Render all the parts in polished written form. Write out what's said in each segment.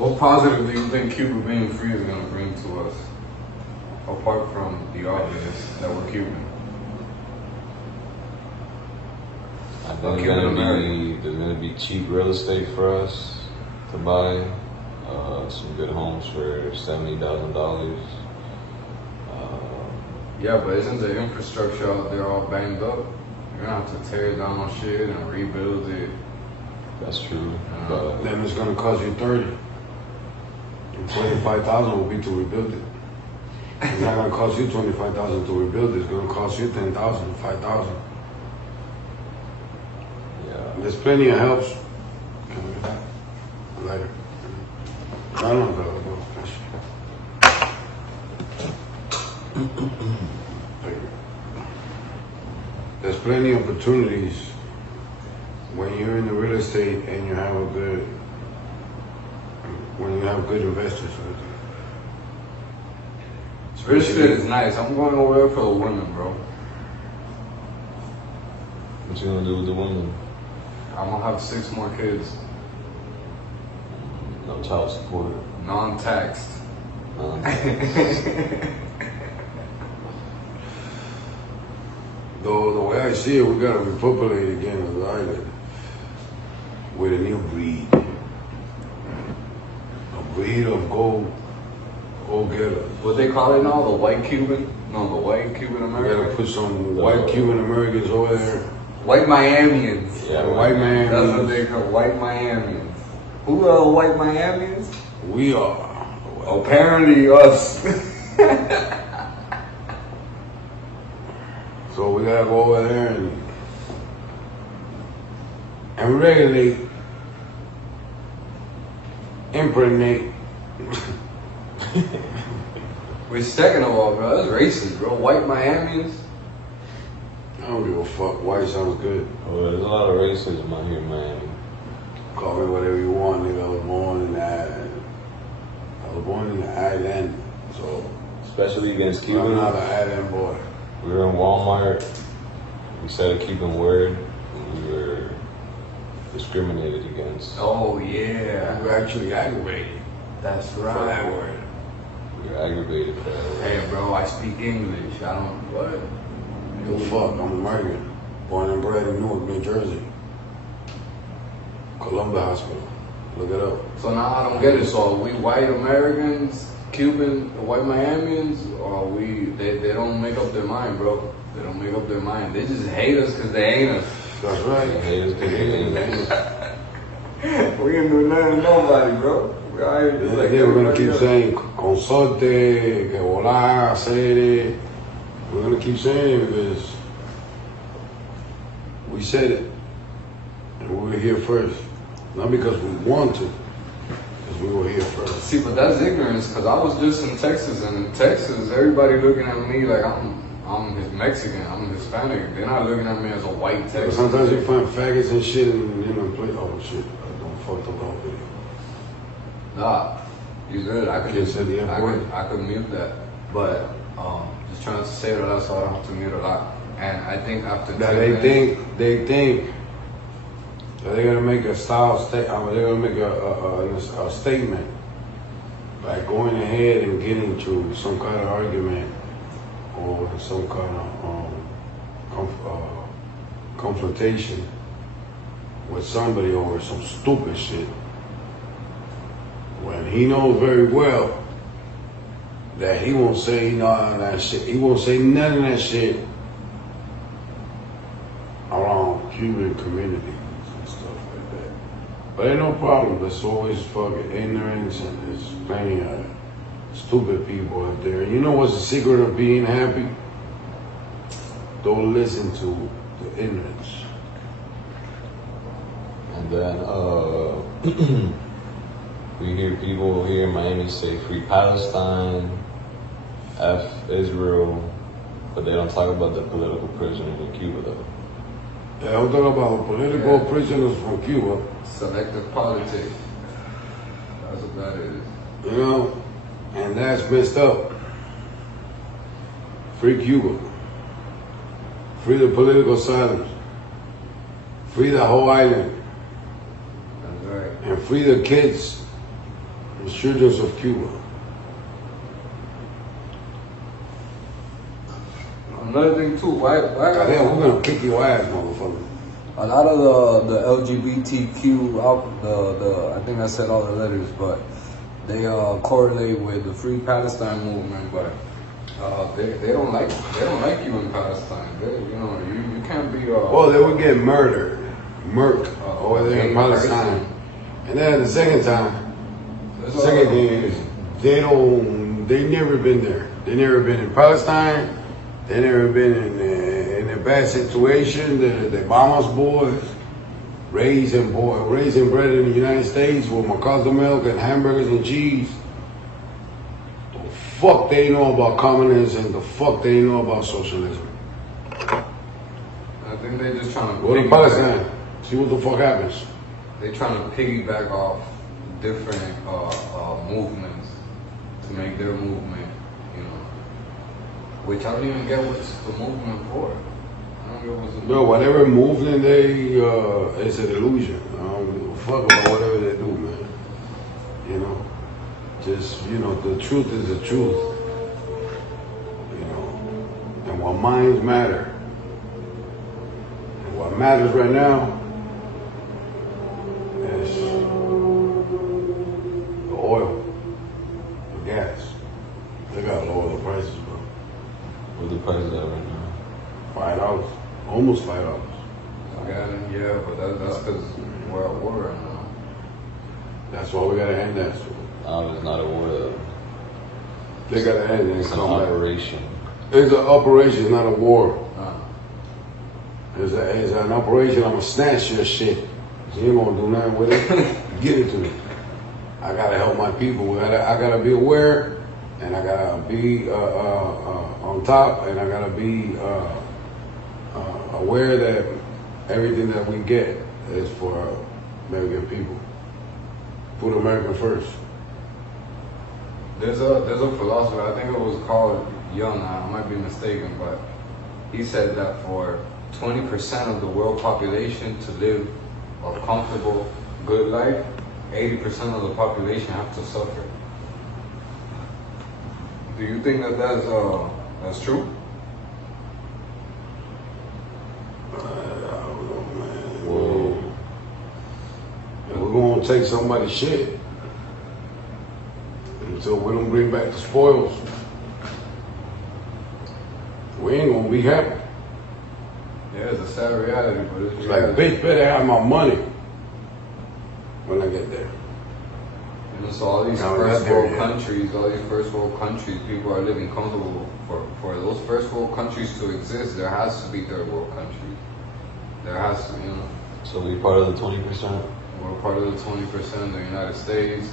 What positive do you think Cuba being free is going to bring to us, apart from the obvious that we're Cuban? I think there's going to be cheap real estate for us to buy. Some good homes for $70,000. Yeah, but isn't the infrastructure out there all banged up? You're gonna have to tear down shit and rebuild it. That's true. But then it's gonna cost you 30. And 25,000 will be to rebuild it. It's not gonna cost you 25,000 to rebuild it. It's gonna cost you 10,000, 5,000. yeah, There's plenty of helps. Can we get that later? I don't know about There's plenty of opportunities when you're in the real estate and you have when you have good investors. Real estate is nice. I'm going over there for the women, bro. what you gonna do with the women? I'm gonna have 6 more kids, No child support. non-taxed. Though the way I see it, we gotta repopulate again the island with a new breed. A breed of go-getters. What they call it now? The white Cuban? No, the white Cuban We American. gotta put some white Cuban Americans over there. White Miamians. Yeah, The white man. That's what they call white Miamians. Who are the white Miamians? We are. Apparently us. So we gotta go over there and regulate, impregnate. We're second of all, bro. That's racist, bro. White Miamians. I don't give a fuck. White sounds good. Well, there's a lot of racism out here in Miami. Call me whatever you want, nigga. I was born in the island, so Especially against I'm Cubans. not an island boy. We were in Walmart. We started keeping word. And we were discriminated against. Oh yeah. We're actually aggravated That's for that right. word. We were aggravated for that. Hey, bro. I speak English. I don't. What? Yo, fuck, I'm American. Born and bred in Newark, New Jersey. Columbia Hospital. Look it up. So now I don't get it. So are we white Americans, Cuban, white Miamians, or are we? They don't make up their mind, bro. They don't make up their mind. They just hate us because they ain't us. That's right. They hate us 'cause they hate us. We ain't do nothing to nobody, bro. We out here just like Yeah, we're gonna everybody keep else. saying consorte, que volar, hacer it. We're gonna keep saying it because we said it. And we were here first. Not because we want to, because we were here first. See, but that's ignorance. Because I was just in Texas, and in Texas, everybody looking at me like I'm Mexican, I'm Hispanic. They're not looking at me as a white But Texan. sometimes you find faggots and shit and play. Oh shit, I don't fucked up all video. Nah, you good. I could Kids at the airport. I could mute that. But just trying to say it a lot so I don't have to mute a lot. And I think after That 10 they minutes, think that they're gonna make a they're gonna make a statement by going ahead and getting to some kind of argument or some kind of confrontation with somebody over some stupid shit when he knows very well that he won't say none of that shit. He won't say none of that shit around Cuban communities and stuff like that. But ain't no problem. There's always fucking ignorance and there's plenty of stupid people out there. You know what's the secret of being happy? Don't listen to the ignorance. And then we hear people here in Miami say free Palestine, F Israel, but they don't talk about the political prisoners in Cuba though. Yeah, I'm talking about political prisoners from Cuba. selective politics. That's what that is. You know, and that's messed up. Free Cuba. Free the political asylums. Free the whole island. That's right. And free the kids The children of Cuba. Another thing too, why Goddamn, we're gonna kick your ass, motherfucker. a lot of the LGBTQ out the I think I said all the letters, but they correlate with the Free Palestine movement, but they don't like you in Palestine. You can't be. Well, they would get murked over there in Palestine. And then the second time, the second thing is they never been there. They never been in Palestine. They never been in a bad situation. The Obama's boys raising bread in the United States with McCausland milk and hamburgers and cheese. The fuck they know about communism and the fuck they know about socialism. I think they're just trying to Go to Palestine, see what the fuck happens. They're trying to piggyback off different movements to make their movement, which I don't even get what's the movement for. I don't get what's the No, whatever movement they, it's an illusion. I don't give a fuck about whatever they do, man. Just, the truth is the truth. And what minds matter. And what matters right now is the oil, the gas. They gotta lower the prices, bro. What the price is at right now? $5, almost $5. Yeah, but that's because we're at war right now. That's why we gotta end that. It's not a war though. They gotta end it. It's an operation. It's an operation, it's not a war. It's an operation. I'm gonna snatch your shit. You ain't gonna do nothing with it. Give it to me. I gotta help my people. I gotta be aware, and I gotta be on top, and I gotta be aware that everything that we get is for American people. Put America first. There's a philosopher, I think it was called Young, I might be mistaken, but he said that for 20% of the world population to live a comfortable, good life, 80% of the population have to suffer. Do you think that that's true? I don't know, man. Well, we're gonna take somebody's shit until we don't bring back the spoils. We ain't gonna be happy. Yeah, it's a sad reality, but it's Like, bitch, better have my money when I get there. So all these first world countries, people are living comfortable. For those first world countries to exist, there has to be third world countries. There has to, So we part of the 20%? We're part of the 20% of the United States.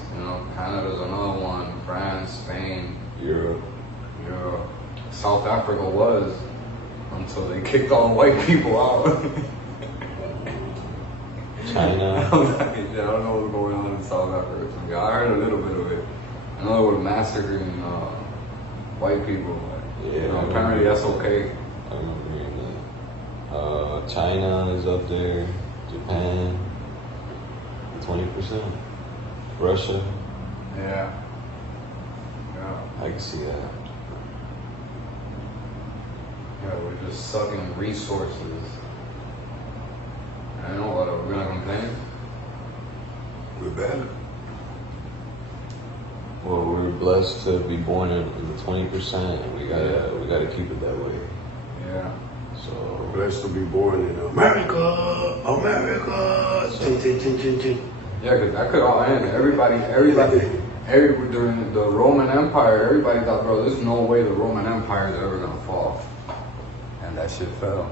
Canada's another one. France, Spain, Europe. South Africa was until they kicked all the white people out. China. I don't know what's going on in South Africa. I heard a little bit of it. I know they were massacring white people. But, apparently that's okay. I remember hearing that. China is up there. Japan. 20%. Russia. Yeah. I can see that. Yeah, we're just sucking resources. I don't know what we're gonna complain. We're better. Well, we're blessed to be born in the 20%, and we gotta keep it that way. Yeah. So We're blessed to be born in America. Chin, chin, chin, chin, chin. Yeah, because that could all end. Everybody, during the Roman Empire, everybody thought, bro, there's no way the Roman Empire is ever gonna fall. And that shit fell.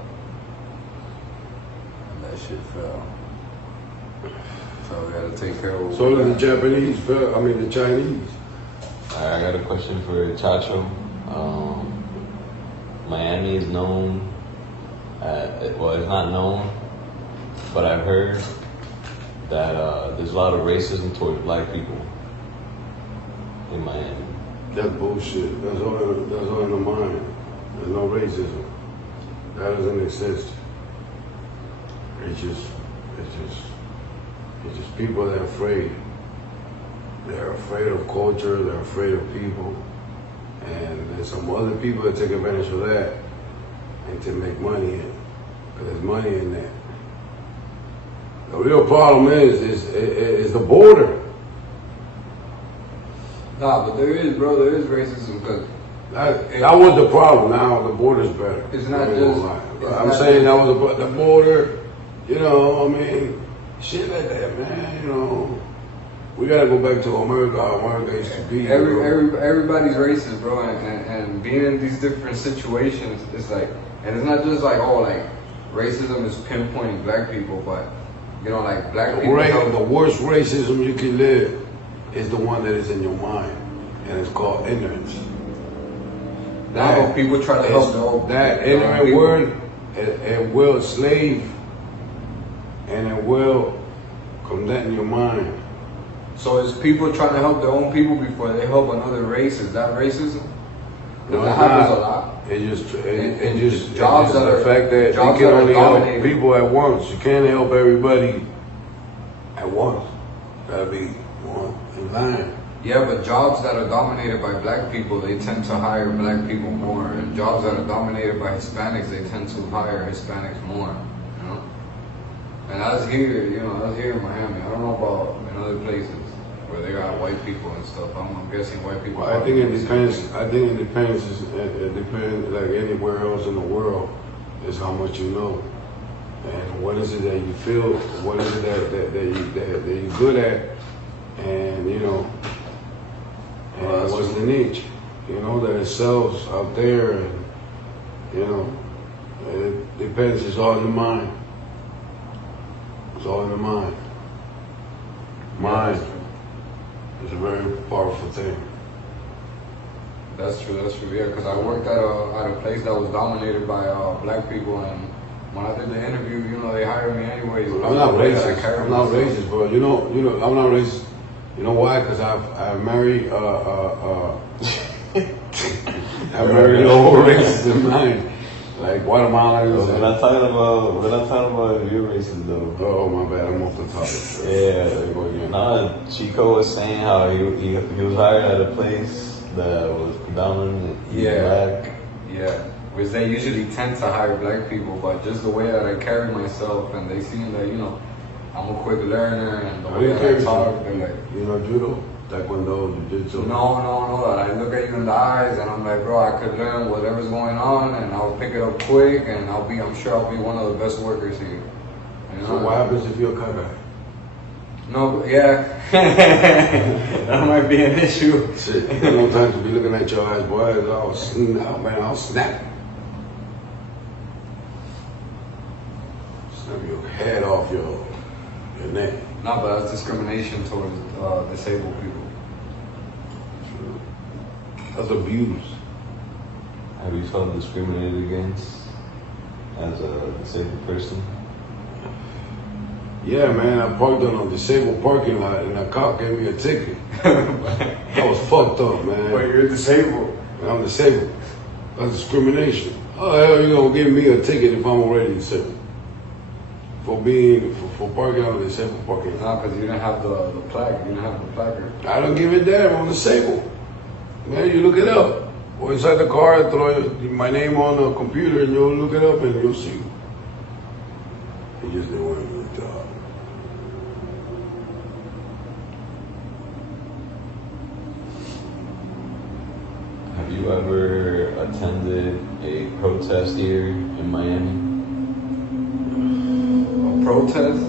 So we gotta take care of. So did the Chinese. I got a question for Chacho. Miami is known. It's not known, but I've heard that there's a lot of racism towards black people in Miami. That's bullshit. That's all in the mind. There's no racism. That doesn't exist. It's just people that are afraid. They're afraid of culture. They're afraid of people. And there's some other people that take advantage of that and to make money in. Because there's money in that. The real problem is the border. Nah, but there is, bro. There is racism because That was the problem. Now the border's better. it's not I ain't just. gonna lie. But it's I'm not saying just- that was the border. You know, I mean, shit like that, man. You know, we gotta go back to America. How America used to be. bro. Everybody's racist, bro, and being in these different situations, it's like, and it's not just like, oh, like racism is pinpointing black people, but you know, like black people. The worst racism you can live is the one that is in your mind, and it's called ignorance. Now people try to help the old. That ignorant word, it will slave, and it will come that in your mind. So it's people trying to help their own people before they help another race. Is that racism? No, That it's happens not. a lot. It just Jobs that the are- fact that jobs you can that are only help dominated. people at once. You can't help everybody at once. Gotta be one in line. Yeah, but jobs that are dominated by black people, they tend to hire black people more. And jobs that are dominated by Hispanics, they tend to hire Hispanics more. You know? And I was here, I was here in Miami. I don't know about in other places where they got white people and stuff. I'm guessing white people. Well, I think it depends. I think it depends. It depends, like anywhere else in the world, is how much you know, and what is it that you feel. What is it that you're good at, and and what's the niche, that it sells out there, and it depends. It's all in the mind. It's all in the mind. Mind. It's a very powerful thing. That's true, yeah, because I worked at a place that was dominated by black people, and when I did the interview, they hired me anyways. I'm not racist. I'm not racist, bro. I'm not racist. You know why? Because I married I married a whole race in mind. Like Guatemalans. We're not talking about if you're racist though. Oh my bad, I'm off the topic. Yeah. Nah, Chico was saying how he was hired at a place that was predominantly black. Yeah, which they usually tend to hire black people, but just the way that I carry myself, and they see that I'm a quick learner, and the way that I talk, they're like, judo, taekwondo, jiu-jitsu. No. I look at you in the eyes, and I'm like, bro, I could learn whatever's going on, and I'll pick it up quick, and I'm sure I'll be one of the best workers here. So what happens if you're a cockeyed? No, yeah, that might be an issue. Shit, no time to be looking at your eyes, boy. I'll snap. Snap your head off your neck. No, but that's discrimination towards disabled people. That's abuse. Have you felt discriminated against as a disabled person? Yeah, man, I parked on a disabled parking lot and a cop gave me a ticket. I was fucked up, man. But you're disabled. And I'm disabled. That's discrimination. How the hell you gonna give me a ticket if I'm already disabled? For parking on a disabled parking lot. No, because you didn't have the plaque. You didn't have the placard. I don't give a damn. I'm disabled. Man, you look it up. Or inside the car, throw my name on the computer and you'll look it up and you'll see. He just didn't want to do the job. Have you ever attended a protest here in Miami? A protest?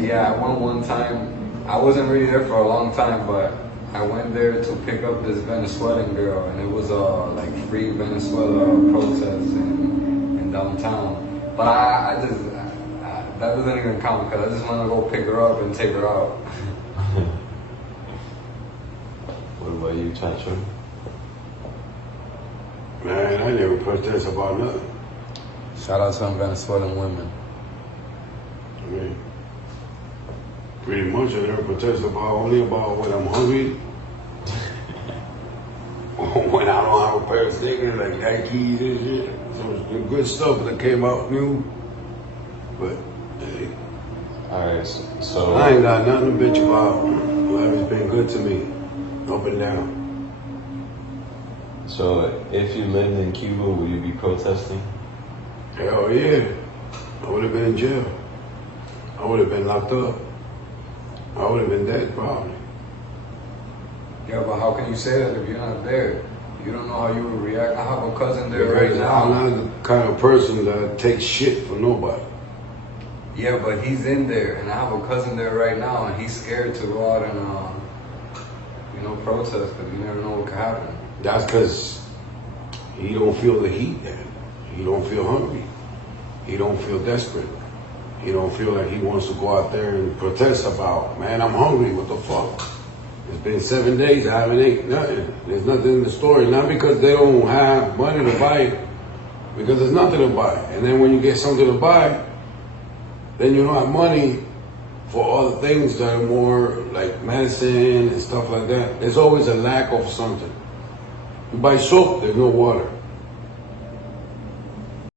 Yeah, I went one time. I wasn't really there for a long time, but I went there to pick up this Venezuelan girl, and it was like free Venezuela protest in downtown. But I just that doesn't even count because I just want to go pick her up and take her out. What about you, Chacho? Man, I never protest about nothing. Shout out to them Venezuelan women. I mean, pretty much I never protest only about when I'm hungry. When I don't have a pair of sneakers like Nikes and shit. Some good stuff that came out new. But hey, Alright, so I ain't got nothing to bitch about. Life has been good to me, up and down. So if you lived in Cuba, would you be protesting? Hell yeah. I would have been in jail. I would have been locked up. I would have been dead probably. Yeah, but how can you say that if you're not there? You don't know how you would react. I have a cousin there right I'm now. not the kind of person that takes shit from nobody. Yeah, but he's in there, and I have a cousin there right now, and he's scared to go out and, protest because you never know what could happen. That's because he don't feel the heat then. He don't feel hungry. He don't feel desperate. He don't feel like he wants to go out there and protest about, man, I'm hungry, what the fuck? It's been 7 days, I haven't ate nothing. There's nothing in the store. Not because they don't have money to buy it, because there's nothing to buy. And then when you get something to buy, then you don't have money for all the things that are more like medicine and stuff like that. There's always a lack of something. You buy soap, there's no water.